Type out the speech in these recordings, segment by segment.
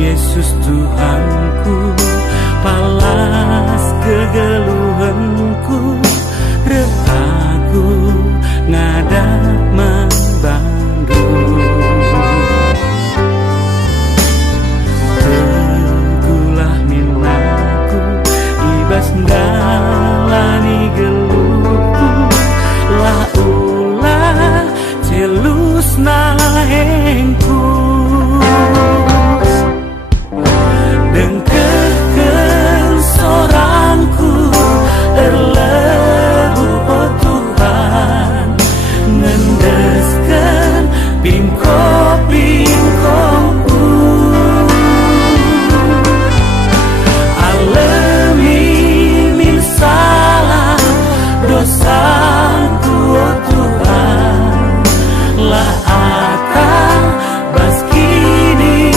Yesus Tuhanku, palas kegeluhanku, rep aku ngadat membantu. Tegulah minaku, ibas ngalani geluhku, lah ulah celus nahengku. Dengkeun sorangku erlebu oh Tuhan, ngendeskeun pingko-pingkoku. Alemi min salah dosaku oh Tuhan, lah akang baskini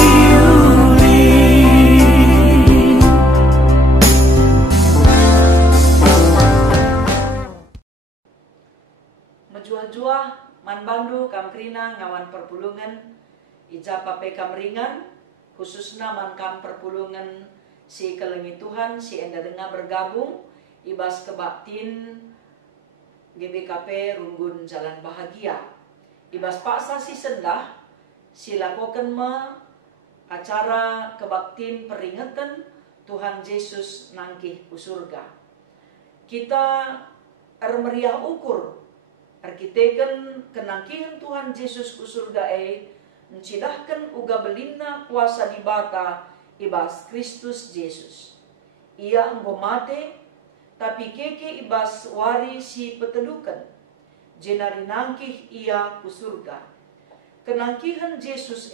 Menjuah-juah man bandu kam krina ngawan perpulungan ija pape kam ringan khususna man kam perpulungan si kelengi Tuhan si enda dengar bergabung ibas kebaktin GBKP Runggun Jalan Bahagia ibas paksa si sendah si lakukan acara kebaktin peringatan Tuhan Yesus nangkih ku surga. Kita meriah ukur arkiteken kenangkihan Tuhan Yesus ku surga mencidahkan uga belinna kuasa di bata ibas Kristus Yesus. Ia enggo mate tapi keke ibas wari si petelukan jenari nangkih ia ku surga. Kenangkihan Yesus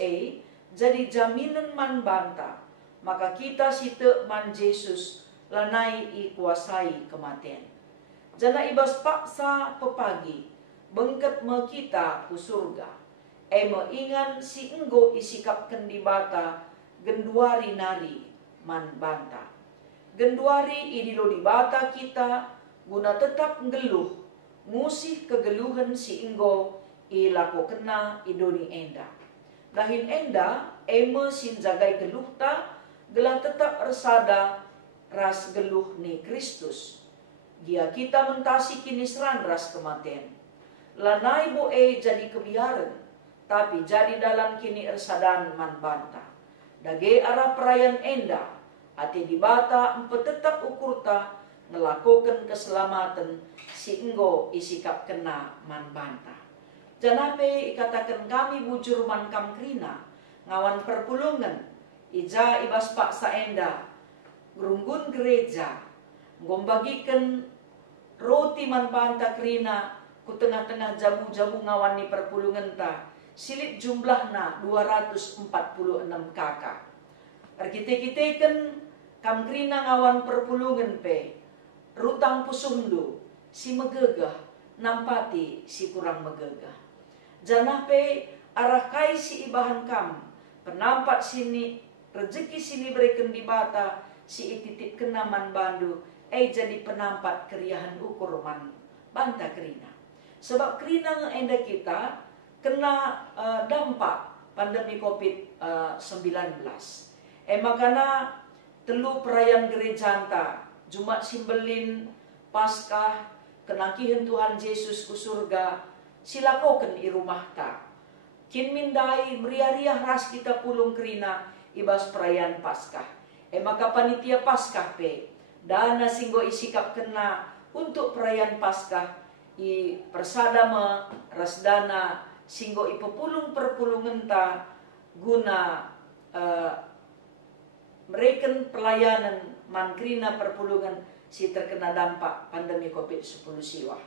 jadi jaminan man banta, maka kita si te man Yesus lanai i kuasai kematian. Jana ibas paksa pepagi bengket me kita ku surga. Meingan si enggo isikap kendi bata genduari nari man banta. Genduari idilo di bata kita guna tetap ngeluh musih kegeluhan si enggo ilako kena idoni enda. Dahin enda eme sin jagai geluh ta gelah tetap ersada ras geluh ni Kristus. Dia kita mentasi kini seran ras kematian. Lanai bo jadi kebiaran, tapi jadi dalam kini ersadan man banta. Dage arah perayaan enda, ati di bata empe tetap ukurta ngelakukan keselamatan si enggo isikap kena man banta. Janape ikatakan kami bujur man kam krina, ngawan perpulungan, ija ibas paksa enda, Runggun gereja, ngombagikan roti man banta krina, ku tengah-tengah jamu-jamu ngawan ni perpulungan ta silit jumlahna 246 kakak. Arkite-kiteken kam krina ngawan perpulungan pe rutang pusundu si megegah nampati si kurang megegah. Janape arah kai si ibahan kam penampat sini rezeki sini berikan di bata si ititip kenaman bandu jadi penampat keriahan ukur man banta krina. Sebab krina ngeenda kita kena dampak pandemi COVID-19. Makana telu perayaan gereja anta, Jumat Simbelin, Paskah, kenangkihan Tuhan Yesus ku surga, silakoken i rumah ta. Kin mindai meriah-riah ras kita pulung krina ibas perayaan Paskah. Maka panitia Paskah pe, dana singgo isikap kena untuk perayaan Paskah i persadama rasdana singgo ipepulung perpulungan ta guna mereken pelayanan mankrina perpulungan si terkena dampak pandemi COVID-19 siwah.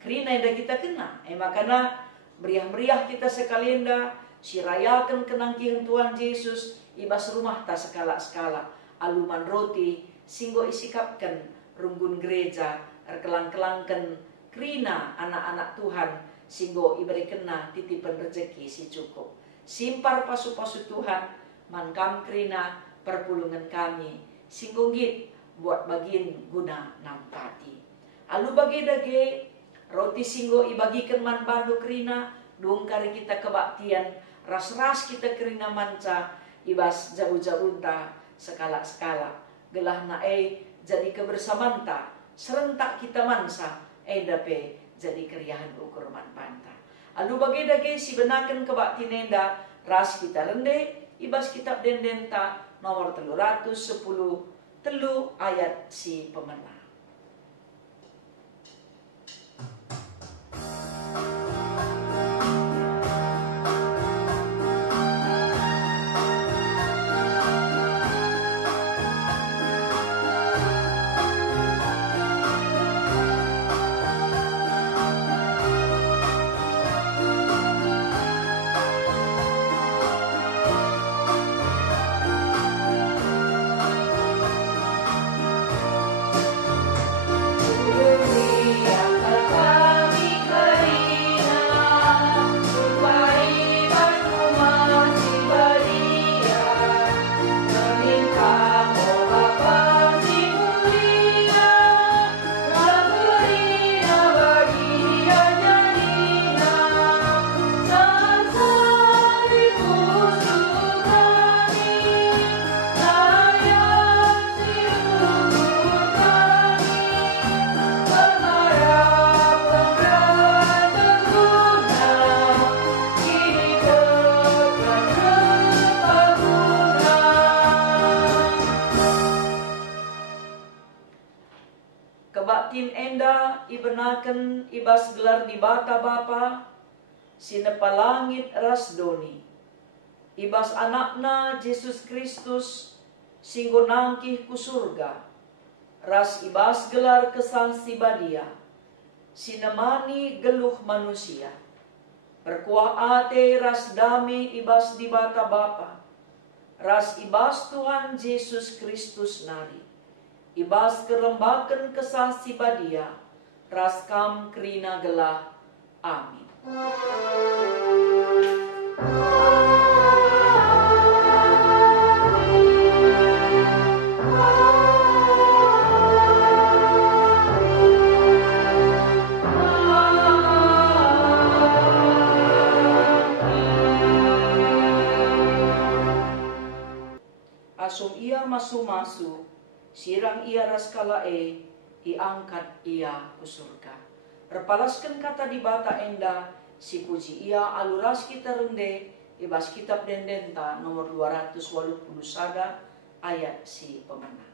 Krina yang kita kena, makanya meriah-meriah kita sekalian dah si rayakan kenangkihan Tuhan Yesus ibas rumah ta skala-skala aluman roti singgo isikapkan runggun gereja erkelang-kelangkan krina anak-anak Tuhan singgo iberi kena titipan rezeki si cukup. Simpar pasu-pasu Tuhan mankam krina perpulungan kami singgo git buat bagin guna nampati. Alu bagi dage roti singgo ibagikan man bandu krina dung kari kita kebaktian ras-ras kita krina manca ibas jauh-jauh ta sekala-sekala. Gelah nae jadi kebersamaan ta serentak kita mansa dape jadi keriahan ukur manpanta. Alu bageda ge si benaken kebak tinenda ras kita rende ibas kitab dendenta nomor 310 telu ayat si pemena. Kebaktin enda ibenaken ibas gelar di bata bapa sinepa langit ras doni. Ibas anakna Yesus Kristus singgo nangkih ku surga. Ras ibas gelar kesal sibadia sinemani geluh manusia. Berkuah ate ras dami ibas di bata bapa. Ras ibas Tuhan Yesus Kristus nari. Ibas kerembaken kesah sibadia, raskam krina gelah. Amin. Asum ia masu-masu, sirang ia raskalae, iangkat ia ku surga. Perpalaskan kata di bata enda, si puji ia aluras kita rende, ibas kitab dendenta nomor 281 ayat si pemenang.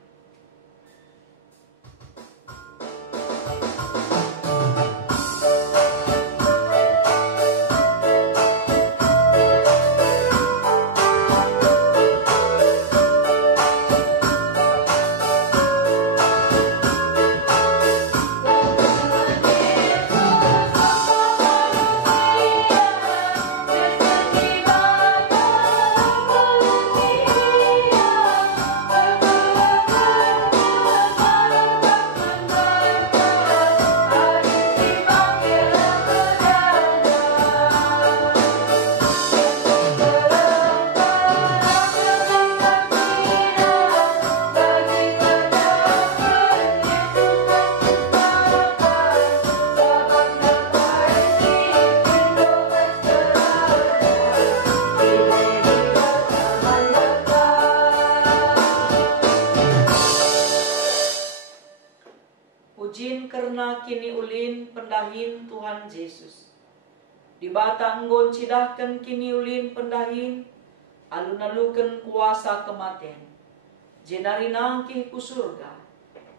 Pujin karena kini ulin pendahin Tuhan Yesus. Di bata enggon cidahkan kini ulin pendahin, alun-alukan kuasa kematian. Jenari nangkih ku surga.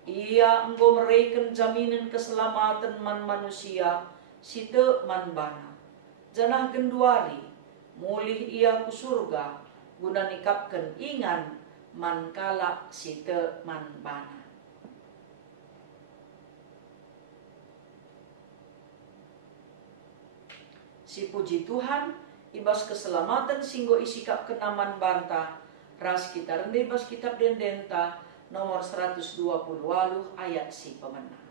Ia enggo mereken jaminan keselamatan man manusia, site man bana. Janah genduari, mulih ia ku surga, guna nikapkan ingan man kala site man bana. Si puji Tuhan, ibas keselamatan singgo isikap kenaman banta, ras kita rende ibas kitab dendenta nomor 120 ayat si pemenang.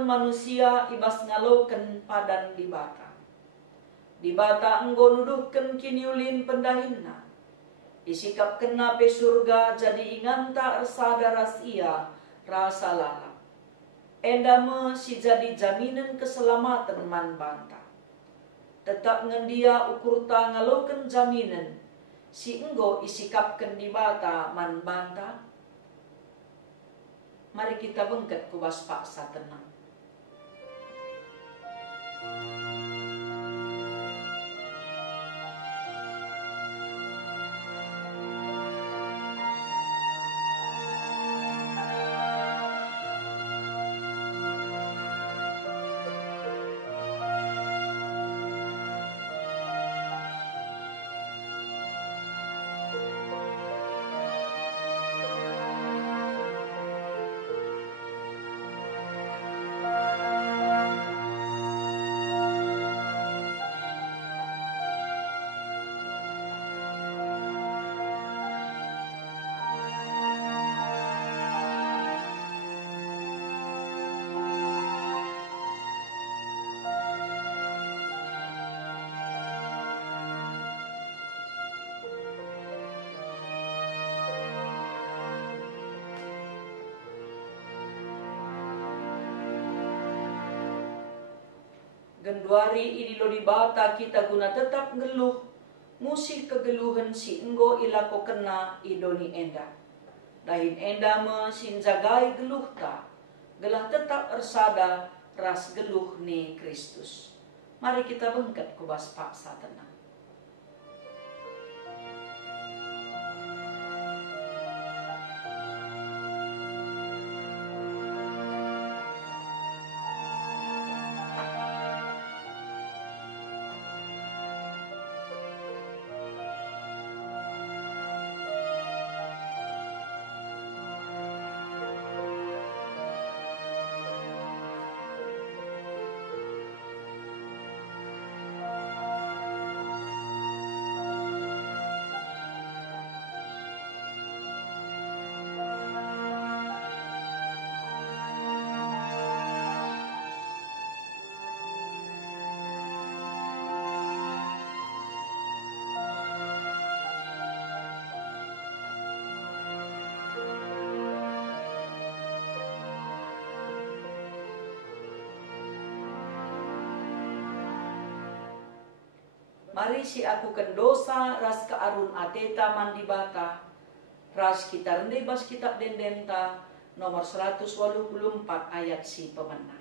ukuran manusia ibas ngaloken padan di bata. Di bata enggo nuduhken kiniulin pendahinna. Isikap kena pe surga jadi inganta ersada rasia rasa lalap. Endame si jadi jaminan keselamatan man banta. Tetap ngendia ukurta ngaloken jaminan si enggo isikapken di bata man banta. Mari kita bengket kuas paksa tenang. Genduari ini lo di bata kita guna tetap ngeluh, musik kegeluhan si enggo ilako kena idoni enda. Dahin enda me sin jagai geluh ta, gelah tetap ersada ras geluh ni Kristus. Mari kita bengket kubas paksa tenang. Mari si aku kendosa ras ke arun ateta mandi bata, ras kita rendai bas kitab dendenta nomor 184 ayat si pemenang.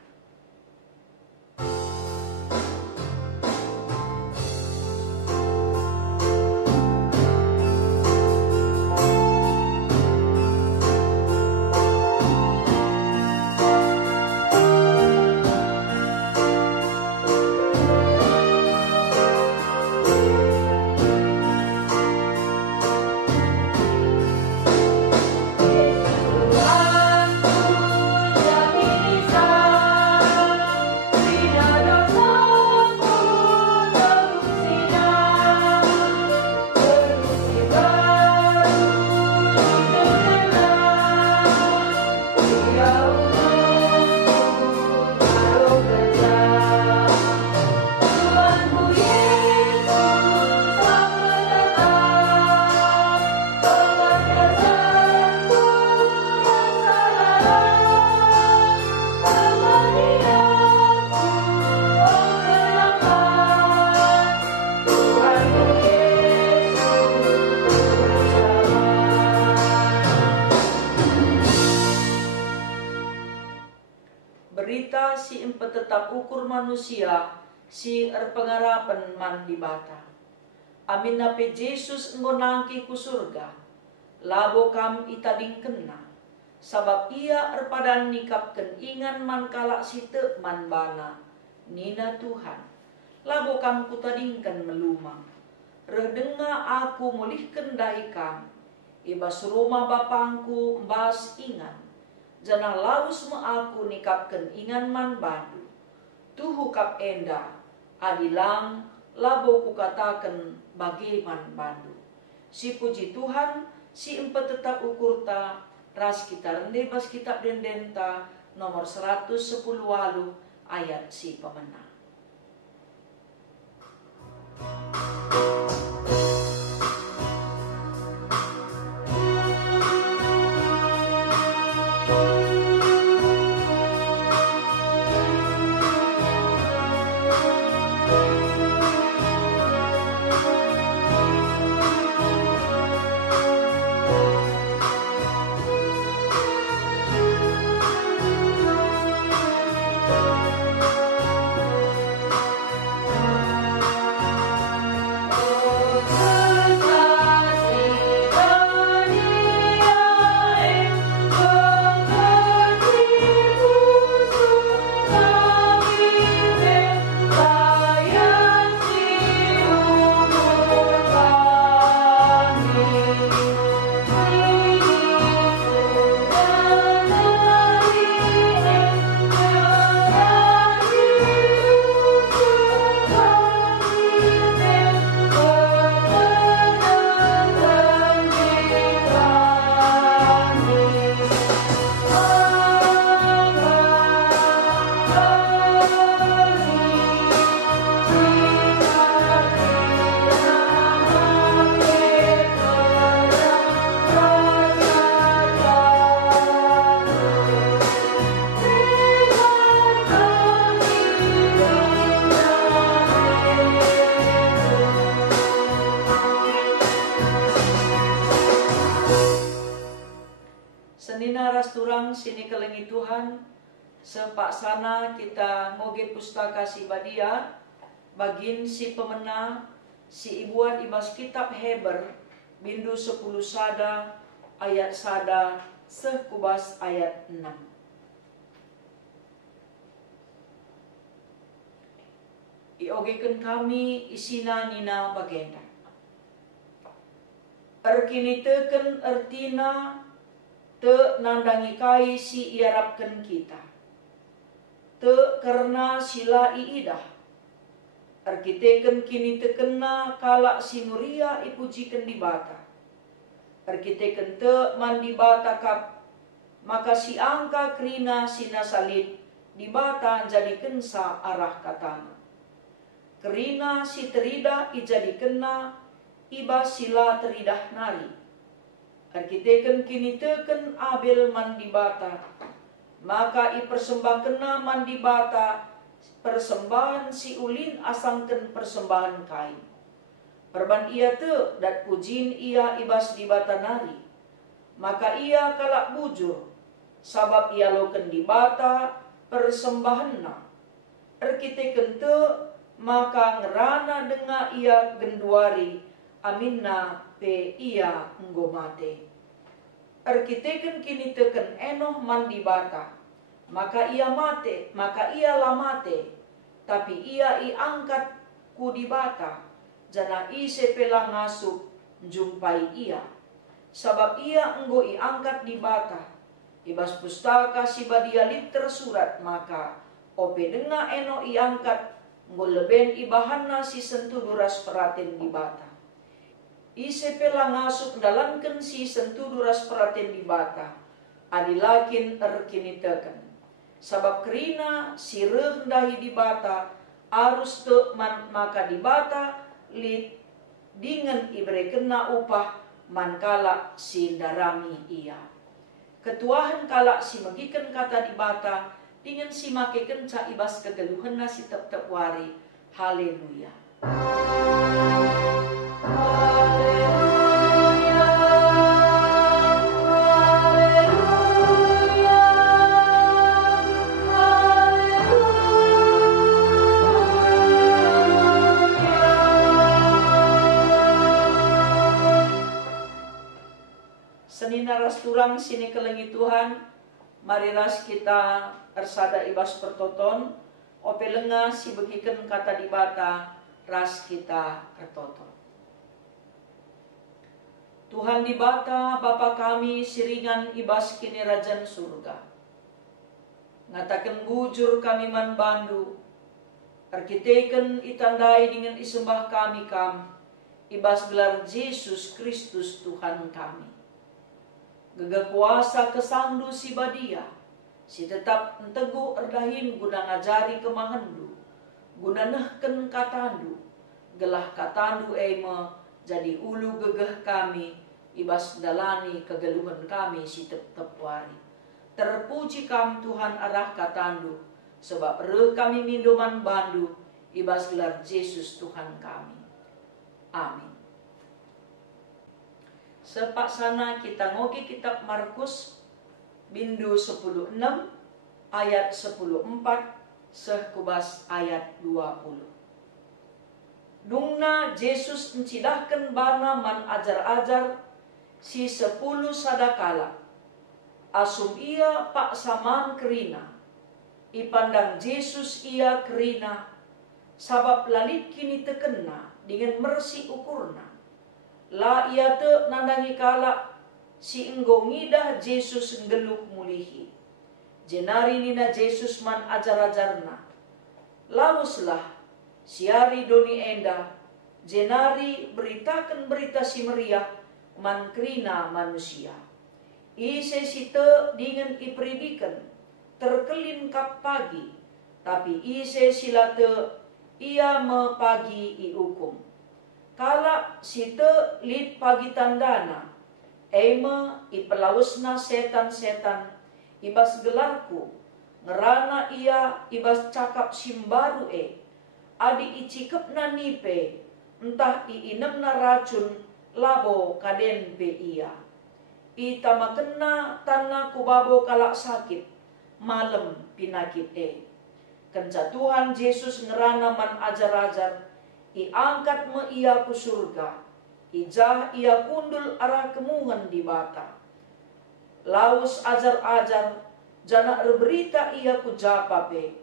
Berita si empat tetap ukur manusia si erpengarapan man di bata. Amin nape Yesus enggo nangki ku surga. Labo kam itading kena. Sabab ia erpadan nikapken ingan man kalak site man bana. Nina Tuhan. Labo kam kutadingken melumang. Redenga aku mulihken dahi kam. Ibas rumah bapangku mbas ingan. Janah laus me aku nikapken ingan man bandu. Tuhu kap enda, adilang labo ku kataken bageman bandu. Si puji Tuhan, si empat tetap ukurta, ras kita rende bas kitab dendenta, nomor 110 walu ayat si pemenang. Senina ras turang sini kelengi Tuhan, sepaksana kita ngoge pustaka si badia, bagin si pemena, si ibuan ibas kitab Heber, bindu 10 sada, ayat sada, sekubas ayat 6. Iogekan kami isina nina bagenda. Erkini teken ertina, te nandangi kai si iarapkan kita. Te karena sila iidah. Arkiteken kini tekena kalak si muria ipujikan di bata. Arkiteken te mandi bata kap. Maka si angka krina si nasalit di bata jadikan sa arah katana. Kerina si teridah ijadikena iba sila teridah nari. Arkiteken kini teken Abel mandi bata, maka ipersembahkena mandi bata persembahan si ulin asangken persembahan kain. Perban ia te dat pujin ia ibas di bata nari, maka ia kalak bujur, sabab ia loken di bata persembahanna. Arkiteken te maka ngerana denga ia genduari, aminna pe ia nggomate. Arkiteken kini teken Enoh mandi bata, maka ia mate, maka ia lamate, tapi ia iangkat ku di bata, jana ise pelang ngasup jumpai ia, sabab ia enggo iangkat di bata. Ibas pustaka si badia liter surat, maka ope denga Enoh iangkat nggo leben ibahanna si sentuduras peraten di bata. Ise pela ngasuk dalanken si sentuduras peraten di bata, adilakin erkini teken. Sabab kerina si rendahi di bata, arus te man maka di bata, lit dengan ibre kena upah man kalak si darami ia. Ketuahan kalak si megiken kata di bata, dengan si make kenca ibas kegeluhan si tep-tep wari. Haleluya. Senina ras turang sini kelengi Tuhan, mari ras kita ersada ibas pertoton, ope lenga si begiken kata di bata, ras kita ertoton. Tuhan di bata, Bapa kami siringan ibas kini rajan surga. Ngatakan bujur kami man bandu, arkiteken itandai dengan isembah kami kam, ibas gelar Yesus Kristus Tuhan kami. Gagah kuasa kesandu si badia, Si tetap teguh erdahin guna ngajari kemahandu, guna nehken katandu, gelah katandu ema jadi ulu gegeh kami, ibas dalani kegeluhan kami si tetep wari. Terpuji kam Tuhan arah katandu, sebab reh kami mindoman bandu, ibas gelar Yesus Tuhan kami. Amin. Sepaksana kita ngoki kitab Markus bindu 10:6 ayat 10:4 sekubas ayat 20. Dungna Yesus encidahkan bana man ajar-ajar si 10 sadakala. Asum ia pak saman kerina. Ipandang Yesus ia kerina. Sabab lalit kini tekena dengan mersi ukurna. La ia te nandangi kala si enggo ngidah Yesus nggeluk mulihi. Jenari nina Yesus man ajar-ajarna. Lawuslah siari doni enda. Jenari beritakan berita si meriah man kerina manusia. Ise site dengan ipridikan terkelin kap pagi. Tapi ise silate ia me pagi iukum. Kala site lid pagi tandana. Ema ipelawusna setan-setan ibas gelarku. Ngerana ia ibas cakap simbaru adi icikepna nipe. Entah iinemna racun labo kaden pe ia. Ita makena tanah kubabo kalak sakit. Malam pinakit Kenca Tuhan Yesus ngerana man ajar-ajar. Iangkat me ia ku surga. Ijah ia kundul arah kemungan di bata. Laus ajar-ajar. Jana berita ia ku japape.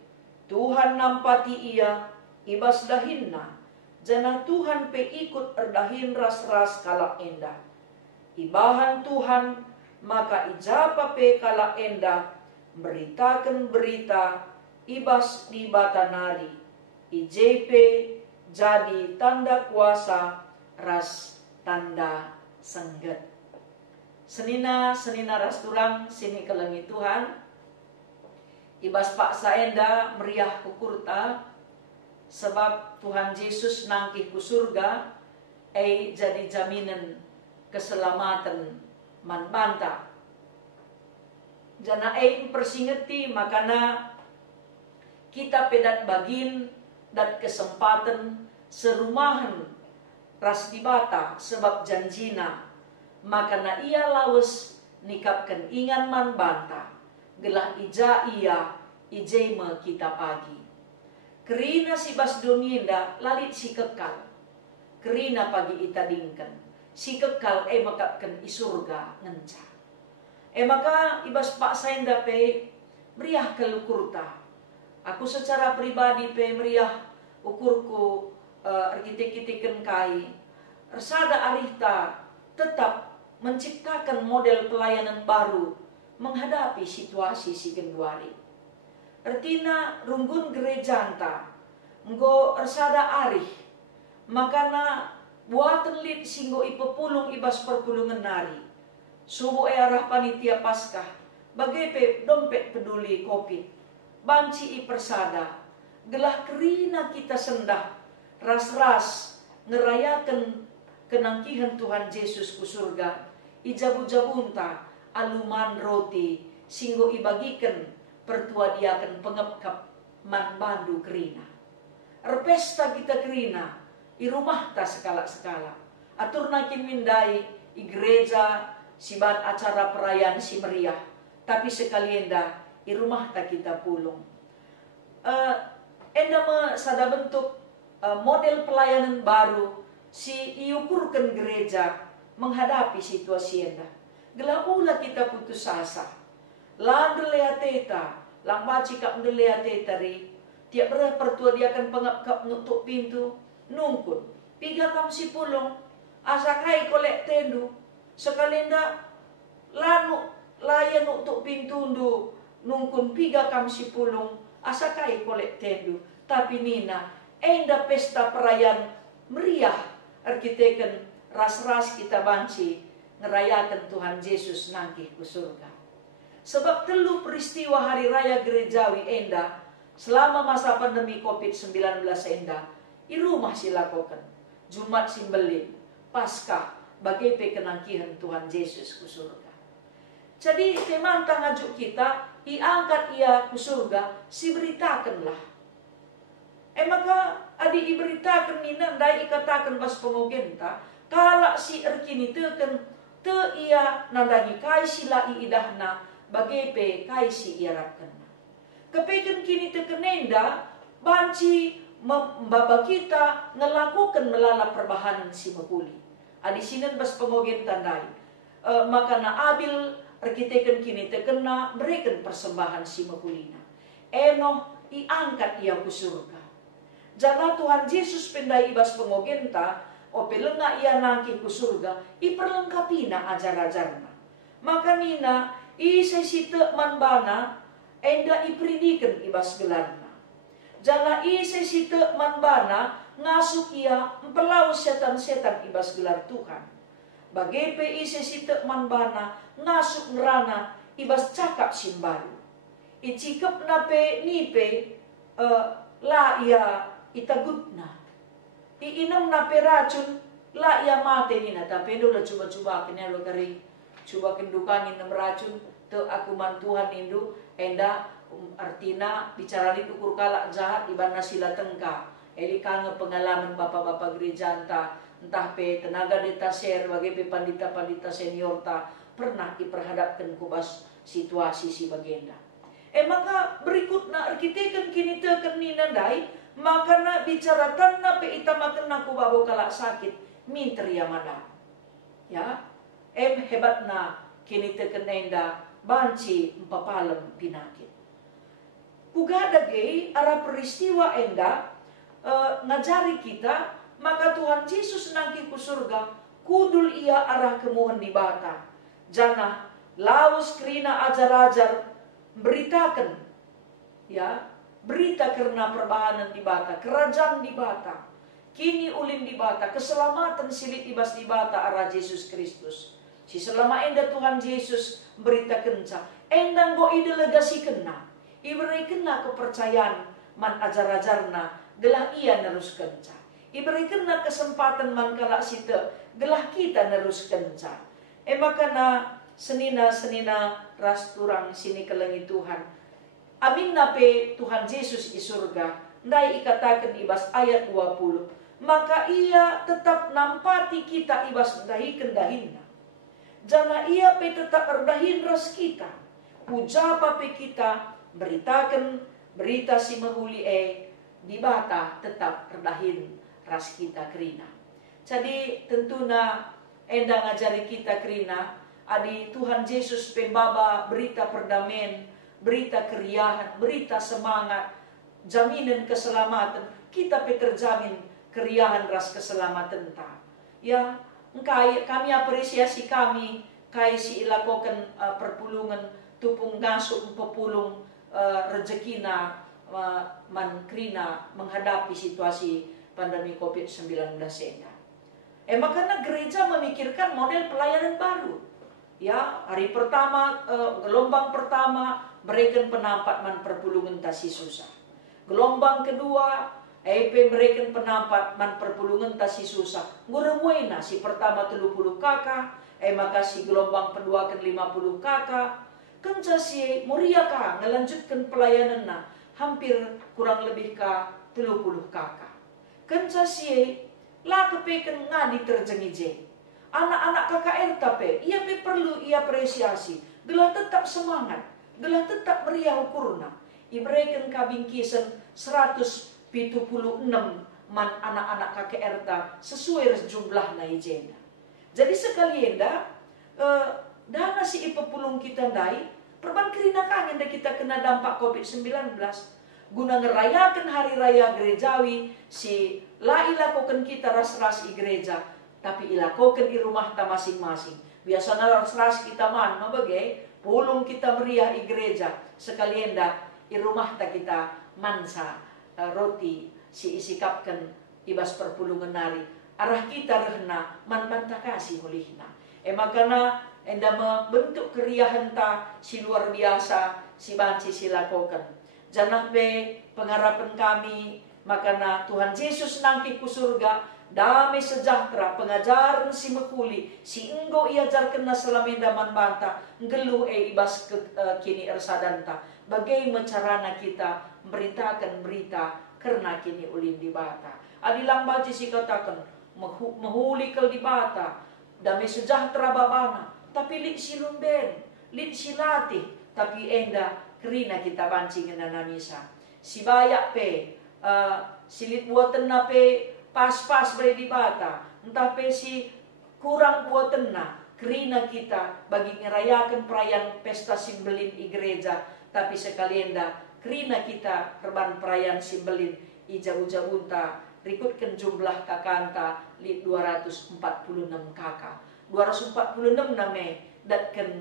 Tuhan nampati ia. Ibas dahinna. Jana Tuhan pe ikut erdahin ras-ras kalak endah. Ibahan Tuhan. Maka ijapape kalak endah. Beritakan berita. Ibas di bata nari. IJP jadi tanda kuasa ras tanda sengget. Senina ras turang sini kelengi Tuhan. Ibas pak saenda meriah kukurta. Sebab Tuhan Yesus nangkih ku surga. Jadi jaminan keselamatan man banta. Jana persingeti makana kita pedat bagin dan kesempatan serumahan ras dibata sebab janjina. Makana ia lawes nikapkan ingan man banta. Gelah ija ia ijema kita pagi. Kerina si bas donienda lalit si kekal. Kerina pagi itadingkan. Si kekal makapkan isurga ngenca. Maka ibas pak saenda pe meriah kelukurta. Aku secara pribadi pe meriah ukurku arkitek-arkitekkan kai. Ersada arihta tetap menciptakan model pelayanan baru menghadapi situasi si genduari. Artina runggun gereja anta enggo ersada arih. Makana buatan lid singgo ipepulung ibas perpulungan nari. Subuh arah panitia Paskah. Bagepe dompet peduli Covid. Banci persada, gelah kerina kita sendah, ras-ras ngerayakan kenangkihan Tuhan Yesus ku surga, ijabu-jabunta, aluman roti, singgo ibagikan, pertua diakan pengepkap man bandu kerina. Erpesta kita kerina, i rumah ta sekala-sekala, atur nakin mindai, i gereja, siban acara perayaan si meriah, tapi sekalian dah, i rumah tak kita pulung. Enda sada bentuk model pelayanan baru si iukurkan gereja menghadapi situasi enda. Gelah ula kita putus asa. Lang delea teta, lang baci kap delea teta ri. Tiap berah pertua dia akan pengap nutup pintu nungkun. Piga kam si pulung asakai kolek tendu. Sekalenda lanu layan nutup pintu ndu. Nungkun piga kam si pulung asakai kolek tendu. Tapi nina enda pesta perayaan meriah arkiteken ras-ras kita banci ngerayakan Tuhan Yesus nangkih ke surga. Sebab telu peristiwa hari raya gerejawi enda selama masa pandemi COVID-19 enda i rumah silakokan. Jumat Simbelin, Paskah, bagai pekenangkihan Tuhan Yesus ku surga. Jadi teman tangajuk kita, iangkat ia ku surga, si beritakanlah. Maka adi iberitakan nina, dai ikatakan bas pengogenta, kalak si erkini teken, te ia nandangi kai sila iidahna, bagai pe kai si iarapkan. Kepeken kini tekenenda, banci membaba kita ngelakukan melala perbahanan si mahuli. Adi sinan bas pengogen tandai. Maka na abil arkiteken kini tekena berikan persembahan si mahulina. Enoh iangkat ia ku surga. Jana Tuhan Yesus pendai ibas pengogenta, opelenga ia nangki ku surga, iperlengkapina ajar-ajarna. Maka nina, sesite manbana, enda ipridikan ibas gelarna. Jana sesite manbana, ngasuk ia empelau setan-setan ibas gelar Tuhan. Bagepe sesite manbana, ngasuk ngerana ibas cakap simbaru. Icikep nape nipe, la ia itagutna. Iinam nape racun, la ia mate nina. Tapi endo udah coba-coba kena lo kari. Coba kendukangin nem racun, te aku mantuhan indu, enda artina bicara li ukur kalak jahat ibana sila tengka. Eli kange pengalaman bapak-bapak gereja entah pe tenaga deta share bagi pe pandita-pandita senior ta pernah diperhadapkan kubas situasi si bagenda. Maka berikutna arkiteken kini teken ninandai, maka na bicara tanna pe itamakan naku babo kalak sakit minteri amada. Ya, hebatna kini teken enda banci empapalem pinakit. Kugada gay arah peristiwa enda ngajari kita, maka Tuhan Yesus nangki ku surga, kudul ia arah kemuhan di bata. Jana laus krina ajar-ajar beritakan, ya, berita karena perbahanan di bata, kerajaan di bata, kini ulin di bata, keselamatan silit ibas di bata arah Yesus Kristus. Si selama enda Tuhan Yesus berita kenca, endang go idelegasi kena, iberi kena kepercayaan man ajar-ajarna, gelah ia nerus kenca. Iberikan kesempatan man kalak sita, gelah kita nerus kenca. Maka na senina-senina ras turang sini kelengi Tuhan. Amin nape Tuhan Yesus di surga, ndai ikatakan ibas ayat 20. Maka ia tetap nampati kita ibas dahi kendahinna. Jana ia pe tetap erdahin ras kita. Ujapa pe kita beritakan berita si mahuli di bata tetap erdahin ras kita kerina. Jadi tentuna enda ngajari kita kerina, adi Tuhan Yesus pembaba berita perdamaian, berita keriahan, berita semangat, jaminan keselamatan. Kita pe terjamin keriahan ras keselamatan ta. Ya, kami apresiasi kami kai si ilakokan perpulungan tupung ngasuk pepulung rezekina man krina menghadapi situasi pandemi COVID-19 ini. Makanya gereja memikirkan model pelayanan baru. Ya, hari pertama, gelombang pertama berikan penampat man perpulungan tasi susah. Gelombang kedua, berikan penampat man perpulungan tasi susah. Nguremuina si pertama 30 kakak, maka si gelombang kedua kan 50 kakak. Kenca si muria ka ngelanjutkan pelayanan na hampir kurang lebih ka 30 kakak. Kenca si la kepekan ngadi terjengije. Anak-anak KKR tape, ia pe perlu ia apresiasi. Gelah tetap semangat, gelah tetap meriah ukurna. Iberikan kabingkisan 176 man anak-anak KKR ta sesuai jumlah na ijena. Jadi sekali enda dana si ipepulung kita ndai perban kerina kangen da kita kena dampak COVID-19 guna ngerayakan hari raya gerejawi si la ilakokan kita ras-ras i gereja tapi ilakokan i rumah ta masing-masing. Biasanya ras-ras kita man mabagai pulung kita meriah i gereja sekali enda i rumah ta kita mansa roti si isikapkan ibas perpulungan nari arah kita rehna man banta kasih hulihna. Makana enda membentuk keriahan ta si luar biasa si banci si lakokan. Janah be pengharapan kami makana Tuhan Yesus nangki ku surga, damai sejahtera pengajaran si mekuli si enggo iajarkan na selamenda man banta ngelu ibas kini ersadanta. Bagaimana carana kita memberitakan berita karena kini ulin di bata. Adilang baca si katakan mahuli kel di bata, damai sejahtera babana, tapi lit silumben, lit silati, tapi enda kerina kita bancing na misa. Si bayak pe, silit buatan na pe pas-pas bre di bata, entah pe si kurang buatan na kerina kita bagi ngerayakan perayaan pesta simbelin i gereja, tapi sekalian dah kerina kita reban perayaan simbelin i jauh-jauhunta rikutkan jumlah kakanta li 246 kakak. 246 name datkan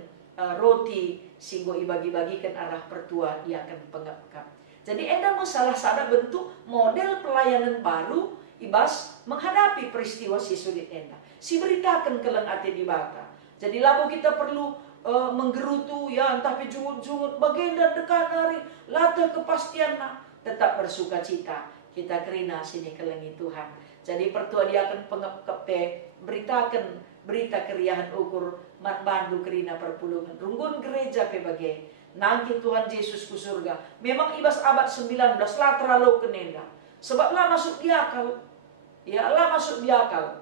roti singgo ibagi-bagikan arah pertua ia akan pengap-ngap. Jadi enda masalah sada bentuk model pelayanan baru ibas menghadapi peristiwa si sulit enda. Si beritakan keleng ate di bata. Jadi labu kita perlu menggerutu ya entah jungut-jungut bagian dekat hari lata kepastian tetap bersuka cita kita kerina sini kelengi Tuhan. Jadi pertua dia akan pengep-kepe beritakan berita keriahan ukur man bandu kerina perpulungan runggun gereja pe bagai nangki Tuhan Yesus ku surga. Memang ibas abad 19 lah terlalu kenenda sebab lah masuk di akal ya lah masuk di akal.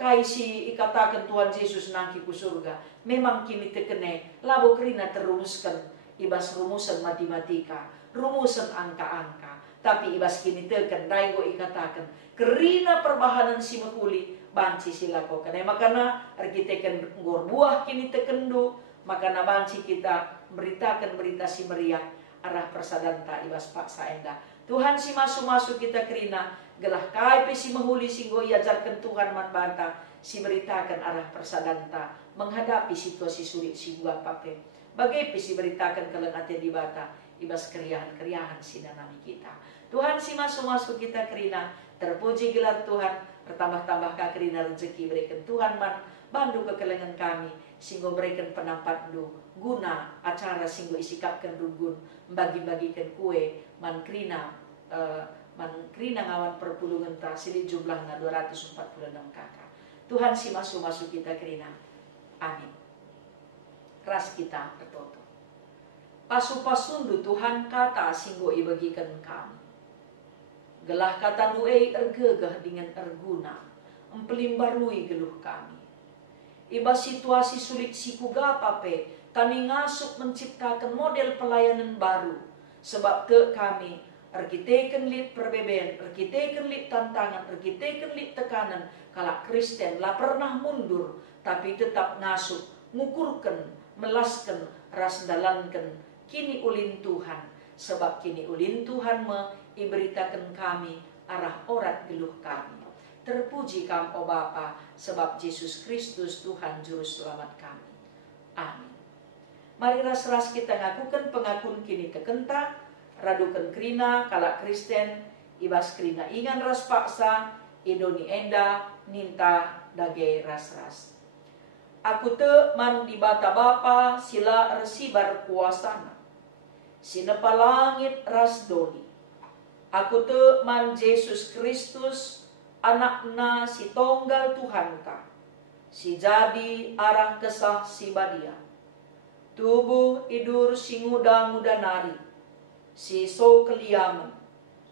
Kaisi ikatakan Tuhan Yesus nangki ku surga. Memang kini tekene labo kerina terumuskan ibas rumusan matematika, rumusan angka-angka. Tapi ibas kini teken daigo ikatakan kerina perbahanan si mekuli banci silakokan. Makana arkiteken ngor buah kini tekendu, makana banci kita beritakan berita si meriah arah persadanta ibas pak saenda. Tuhan si masuk-masuk kita kerina gelah kai si mahuli singgo iajarkan Tuhan man banta si beritakan arah persadanta menghadapi situasi sulit si gua pape. Bagai si beritakan kalian ate di bata ibas keriahan-keriahan si nanami kita. Tuhan si masuk-masuk kita kerina terpuji gelar Tuhan bertambah-tambah kerina rezeki berikan Tuhan man bandu kekelengan kami singgo berikan penampat du guna acara singgo isikapkan rugun bagi-bagikan kue man kerina ngawan perpulungan ta silit jumlahna 246 kakak. Tuhan si masuk-masuk kita kerina. Amin. Ras kita tertutup. Pasu-pasundu Tuhan kata singgo ibagikan kami. Gelah kata nuei ergegah dengan erguna. Empelimbarui geluh kami. Iba situasi sulit siku gapape kami ngasuk menciptakan model pelayanan baru. Sebab te kami arkiteken lit perbeben, arkiteken lit tantangan, arkiteken lit tekanan. Kalau Kristen lah pernah mundur, tapi tetap ngasuk, ngukurkan, melaskan, ras dalankan. Kini ulin Tuhan, sebab kini ulin Tuhan iberitakan kami arah orat geluh kami. Terpuji kam o Bapa, sebab Yesus Kristus Tuhan Juru Selamat kami. Amin. Mari ras-ras kita ngakukan pengakun kini tekenta, radukan krina kalak Kristen, ibas krina ingan ras paksa, idoni enda, ninta dage ras-ras. Aku te man di bata Bapa sila resibar kuasana. Sinepa langit ras doni. Aku te man Yesus Kristus anakna si tonggal Tuhan ka. Si jadi arah kesah si badia. Tubuh idur si nguda-nguda nari. Si so keliaman.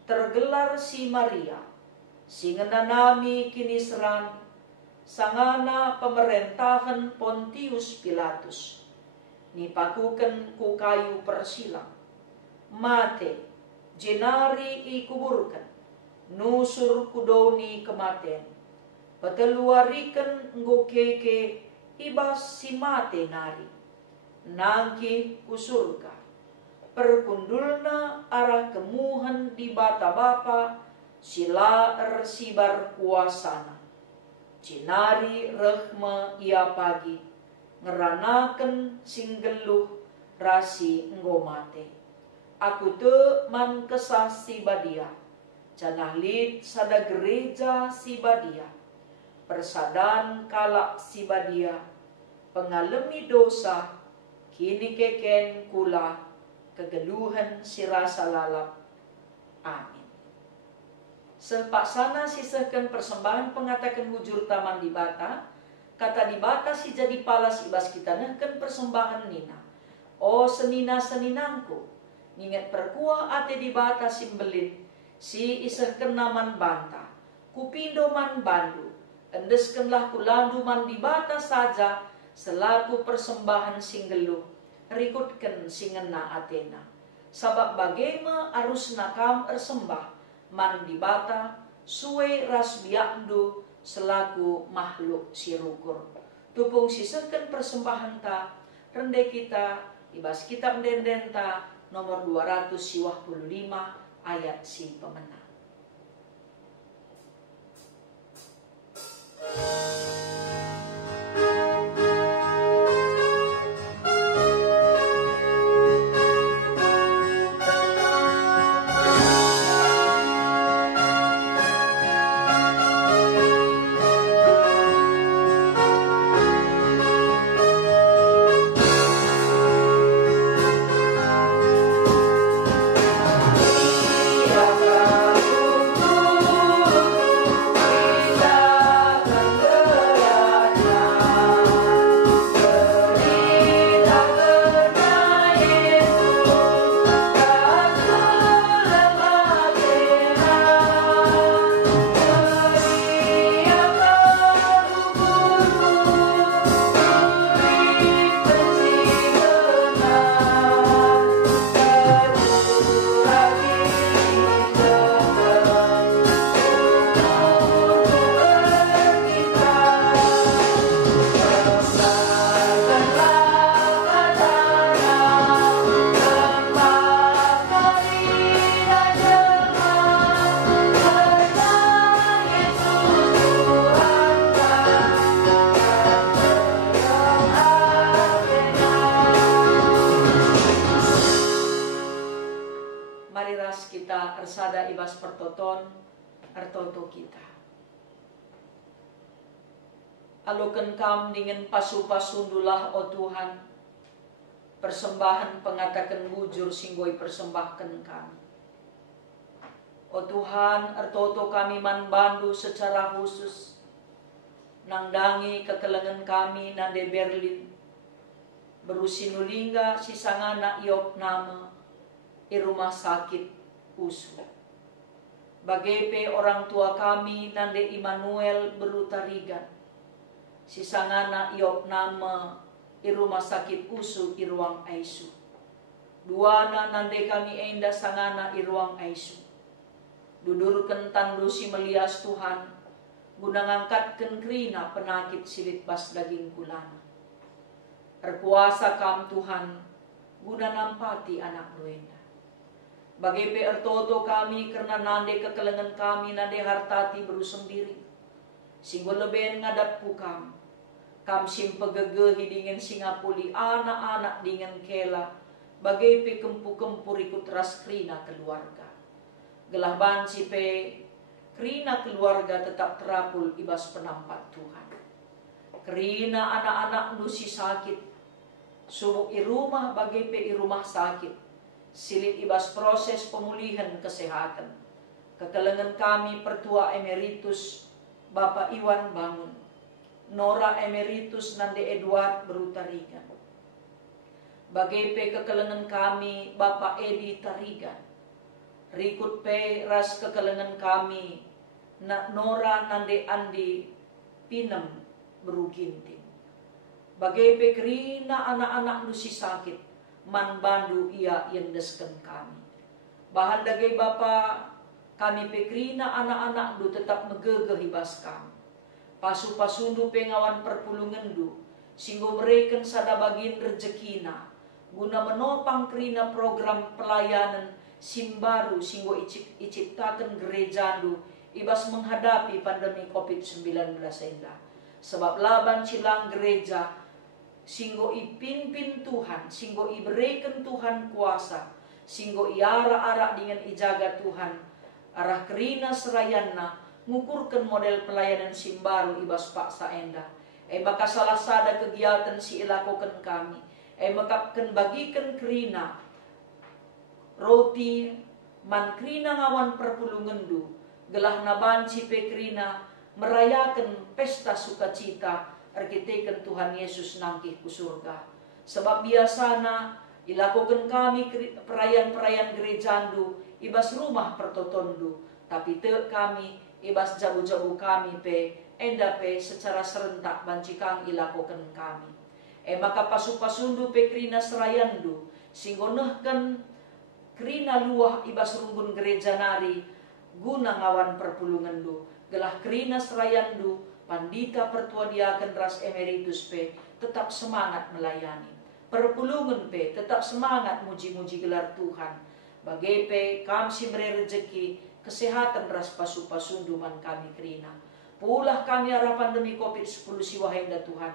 Tergelar si Maria. Si ngenanami kini seran. Sangana pemerintahan Pontius Pilatus. Nipakukan ku kayu persilang. Mate, jenari ikuburkan. Nusur kudoni kematen. Peteluarikan ngokeke ibas si mate nari. Nangki kusurga. Perkundulna arah kemuhan di bata Bapa. Sila ersibar kuasana. Cinari rehma ia pagi. Ngeranaken singgeluh rasi ngomate. Aku te man kesah si badia. Canah lit sada gereja si badia. Persadan kalak si badia. pengalami dosa, kini keken kula, kegeluhan si rasa lalap. Amin. Sepaksana sisahkan persembahan pengatakan wujur taman di bata, kata di bata si jadi palas ibas kita nehken persembahan nina. O senina-seninangku, nginget perkuah ate di bata simbelin, si isahkan naman banta, kupindo man bandu, endeskenlah kulandu man di bata saja, selaku persembahan singgeluh, rikutken singena atena. Sabab bagema arus nakam ersembah, man di bata, suwe ras biakdu, selaku makhluk sirukur. Tupung sisahkan persembahan ta, rende kita, ibas kitab dendenta, nomor 225 ayat si pemenang. Kita ersada ibas pertoton ertoto kita. Aluken kam dengan pasu-pasundulah o Tuhan, persembahan pengatakan bujur singgoi persembahkan kami. O Tuhan, ertoto kami man bandu secara khusus, nangdangi kekelengan kami nande Berlin, berusinulingga sisangana iok nama, i rumah sakit usu. Bagepe orang tua kami nande Immanuel berutarigan, sisangana iok nama i rumah sakit usu i ruang aisu. Duana nande kami enda sangana i ruang aisu. Dudurken tandu si melias Tuhan, guna ngangkatken krina penakit silit bas daging kulana. Erkuasa kam Tuhan, guna nampati anak nuenda. Bagepe ertoto kami karena nande kekelengan kami nande hartati berusung diri. Singgo leben ngadap kukam. Kam simpegegehi dengan singapuli anak-anak dengan kela. Bagepe kempu-kempur ikut ras krina keluarga. Gelah banci pe krina keluarga tetap terapul ibas penampat Tuhan. Krina anak-anak nusi sakit. Sumuk i rumah bagepe i rumah sakit. Silit ibas proses pemulihan kesehatan. Kekelengan kami pertua emeritus Bapak Iwan Bangun, Nora emeritus nande Edward berutarigan. Bagepe kekelengan kami Bapak Edi Tarigan. Rikut pe ras kekelengan kami Nora nande Andi Pinem beruginting. Bagepe kerina anak-anak nusi sakit, man bandu ia yendesken kami. Bahan dagai Bapa kami pekrina anak-anak du tetap megegeh ibas kami. Pasu-pasundu pengawan perpulungan du, singgo mereken sada bagin rezekina, guna menopang krina program pelayanan simbaru singgo iciptakan gereja du, ibas menghadapi pandemi COVID-19 enda. Sebab laban cilang gereja, singgo ipimpin Tuhan, singgo iberikan Tuhan kuasa, singgo iara-ara dengan ijaga Tuhan, arah kerina serayana, ngukurkan model pelayanan simbaru ibas paksa enda. maka salah sada kegiatan si ilakokan kami. Maka bagikan kerina roti man kerina ngawan perpulungendu. Gelah nabanci pe kerina merayakan pesta sukacita arkiteken Tuhan Yesus nangkih ku surga. Sebab biasana ilakokan kami perayaan-perayaan gerejandu ibas rumah pertotondu, tapi te kami ibas jabu-jabu kami pe enda pe secara serentak bancikang ilakokan kami. Maka pasu-pasundu pe kerina serayandu singgonehkan kerina luah ibas rumbun gereja nari guna ngawan perpulungandu. Gelah kerina serayandu pandita pertua diaken ras emeritus pe tetap semangat melayani. Perpulungan pe tetap semangat muji-muji gelar Tuhan. Bagai pe kami si beri rezeki kesehatan ras pasu-pasundu man kami kerina. Pulah kami arah pandemi COVID-10 si wahenda Tuhan.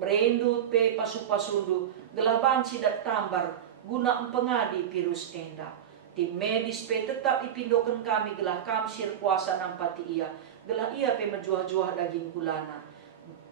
Berendut pe pasu-pasundu gelah banci dat tambar guna empengadi virus enda. Tim medis pe tetap ipindokan kami gelah kami sir kuasa nampati ia. Gelah ia pe menjuah-juah daging kulana.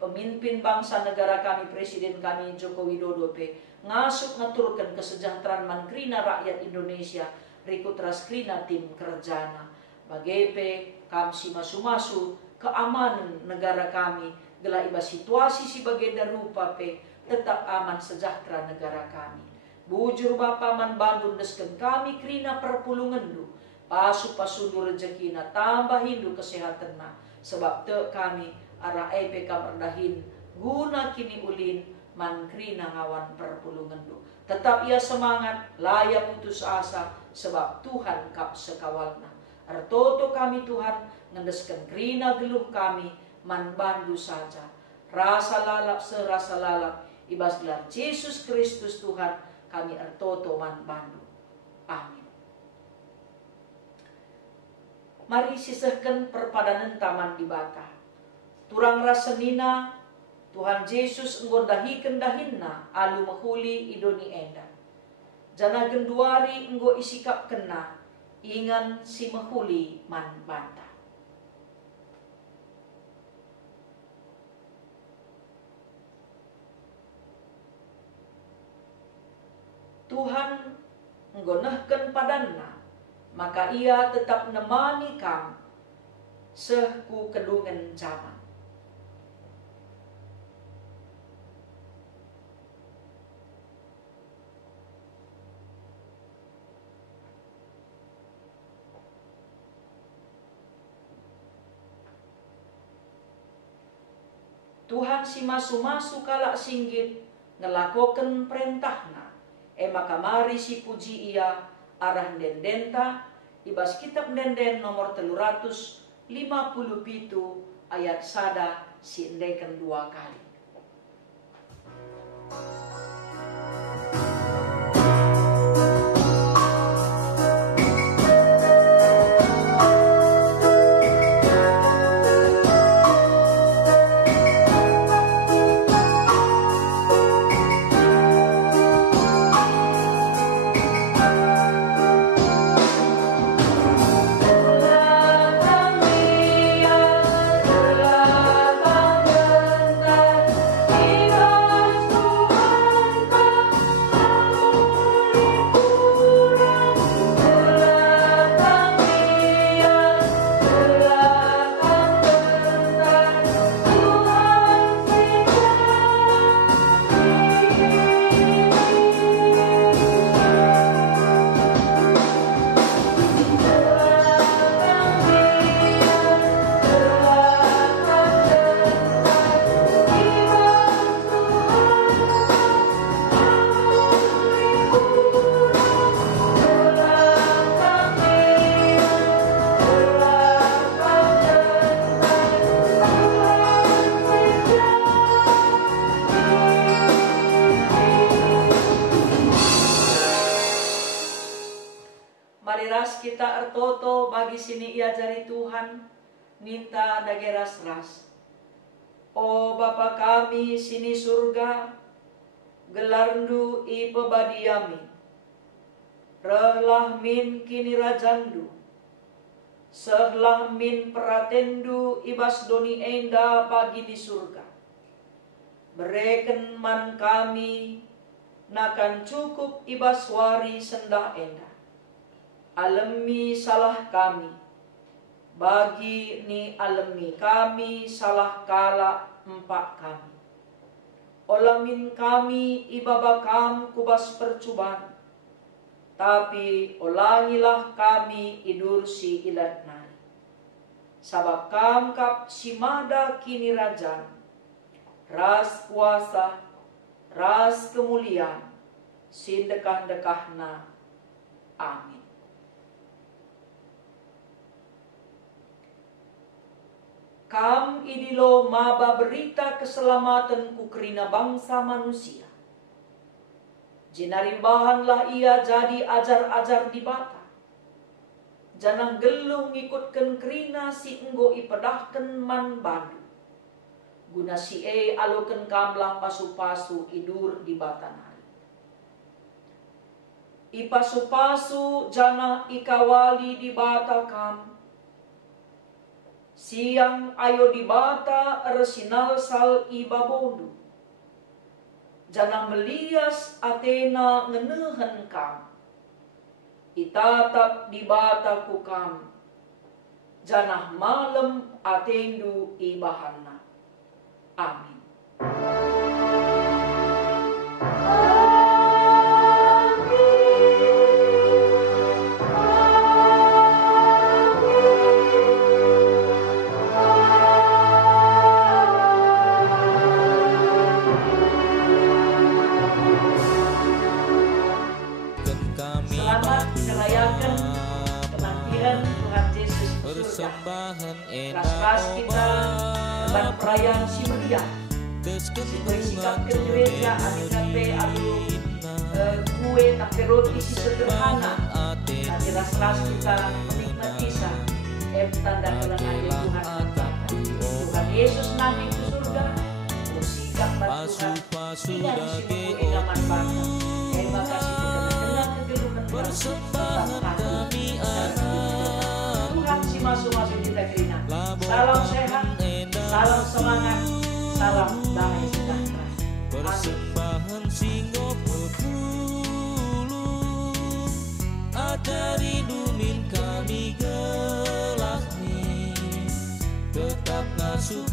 Pemimpin bangsa negara kami, Presiden kami Joko Widodo pe ngasuk ngaturkan kesejahteraan man kerina rakyat Indonesia rikut ras kerina tim kerjana. Bagai pe kami si masu-masu keamanan negara kami gelah iba situasi si bagenda rupa pe tetap aman sejahtera negara kami. Bujur Bapa man bandun desken kami kerina perpulungandu pasu-pasundu rezekina tambah hindu kesehatanna sebab te kami arah EPK merdahin guna kini ulin man krina ngawan perpulungandu. Tetap ia semangat, layak putus asa sebab Tuhan kap sekawalna. Artoto kami Tuhan ngendeskan krina geluh kami man bandu saja. Rasa lalap serasa lalap ibas gelar Yesus Kristus Tuhan kami artoto man bandu. Amin. Mari sisehkan perpadanan taman di bata. Turang rasenina Tuhan Yesus nggondahiken dahinna alu mahuli idoni enda. Jana genduari enggo isikap kena ingan si mahuli man banta. Tuhan nggonehken padanna maka ia tetap nemani kam sehku kedungen zaman. Tuhan si masu-masu kalak singgit ngelakoken perintahna. Maka mari si puji ia arah dendenta ibas kitab denden nomor 357 ayat sada si endeken 2 kali. Kita ertoto bagi sini ia jari Tuhan ninta dageras ras. O Bapa kami sini surga gelarndu i pebadiami. Relah min kini rajandu. Sehlah min peratendu ibas doni enda bagi di surga. bereken man kami nakan cukup ibaswari sendah enda. Alemi salah kami, bagi ni alemi kami salah kala empak kami. Olamin kami ibabakam kubas percubaan, tapi olangilah kami idur si ilat nari. Sabab kam kap si mada kini rajan, ras kuasa, ras kemuliaan, sindekah-dekahna. Amin. Kam idilo maba berita keselamatan ku kerina bangsa manusia. Jinarimbahanlah ia jadi ajar-ajar di bata. Janang gelung ngikutkan kerina si enggo ipedahkan man bandu. Guna si aloken kamlah pasu-pasu idur di batan hari. Ipasu-pasu jana ikawali di bata kam. Siang ayo di bata resinal sal ibabondu. Janang melias Athena ngenehen kam. Itatap di bata ku kam. Janah malam atendu ibahana. Amin. Selamat merayakan kematian Tuhan Yesus di surga. Ras-ras kita dan perayaan si meriah. Si bersikap ke gereja, amikape alu kue tapi roti si sederhana. Nanti ras-ras kita menikmati sa tanda kelengan Tuhan. Tuhan Yesus nanti ke surga. Bersikap Tuhan tidak disibukkan idaman bangsa. Terima kasih persembahan kami Tuhan si masuk-masuk kita kerina. Salam sehat, salam semangat, salam damai sejahtera. Persembahan singgo pepulu ajari dumin kami gelahni tetap ngasuh